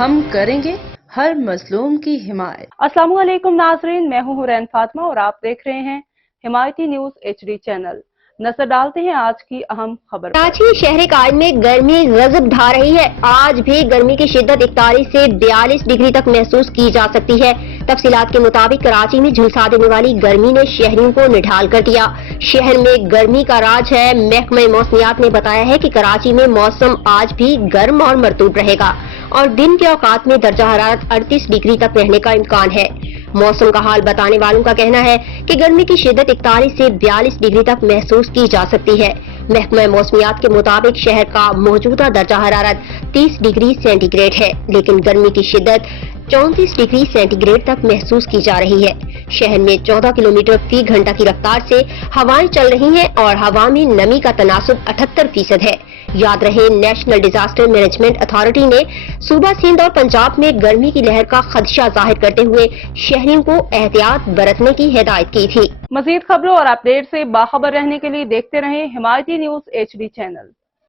ہم کریں گے ہر مظلوم کی حمایت۔ السلام علیکم ناظرین، میں ہوں حورین فاطمہ اور آپ دیکھ رہے ہیں حمایتی نیوز HD چینل۔ نظر ڈالتے ہیں آج کی اہم خبر۔ کراچی شہر کاج میں گرمی غضب ڈھا رہی ہے۔ آج بھی گرمی کی شدت 41 سے 42 ڈگری تک محسوس کی جا سکتی ہے۔ تفصیلات کے مطابق کراچی میں جھلسا دینے والی گرمی نے شہریوں کو نڈھال کر دیا۔ شہر میں گرمی کا راج ہے۔ محکمہ موسمیات نے بتایا ہے کہ کراچی میں موسم آج بھی گرم اور مرطوب رہے گا اور دن کے اوقات میں درجہ حرارت 38 ڈگری تک رہنے کا امکان ہے۔ موسم کا حال بتانے والوں کا کہنا ہے کہ گرمی کی شدت 41 سے 42 ڈگری تک محسوس کی جا سکتی ہے۔ محکمہ موسمیات کے مطابق شہر کا موجودہ درجہ حرارت 30 ڈگری سینٹی گریڈ ہے، لیکن گرمی کی شدت 34 ڈگری سینٹی گریڈ تک محسوس کی جا رہی ہے۔ شہر میں 14 کلومیٹر فی گھنٹہ کی رفتار سے ہوائیں چل رہی ہیں اور ہوا میں نمی کا تناسب 78% ہے۔ یاد رہے، نیشنل ڈیزاسٹر مینجمنٹ اتھارٹی نے صوبہ سندھ اور پنجاب میں گرمی کی لہر کا خدشہ ظاہر کرتے ہوئے شہریوں کو احتیاط برتنے کی ہدایت کی تھی۔ مزید خبروں اور اپڈیٹ سے باخبر رہنے کے لیے دیکھتے رہیں حمایتی نیوز HD چینل۔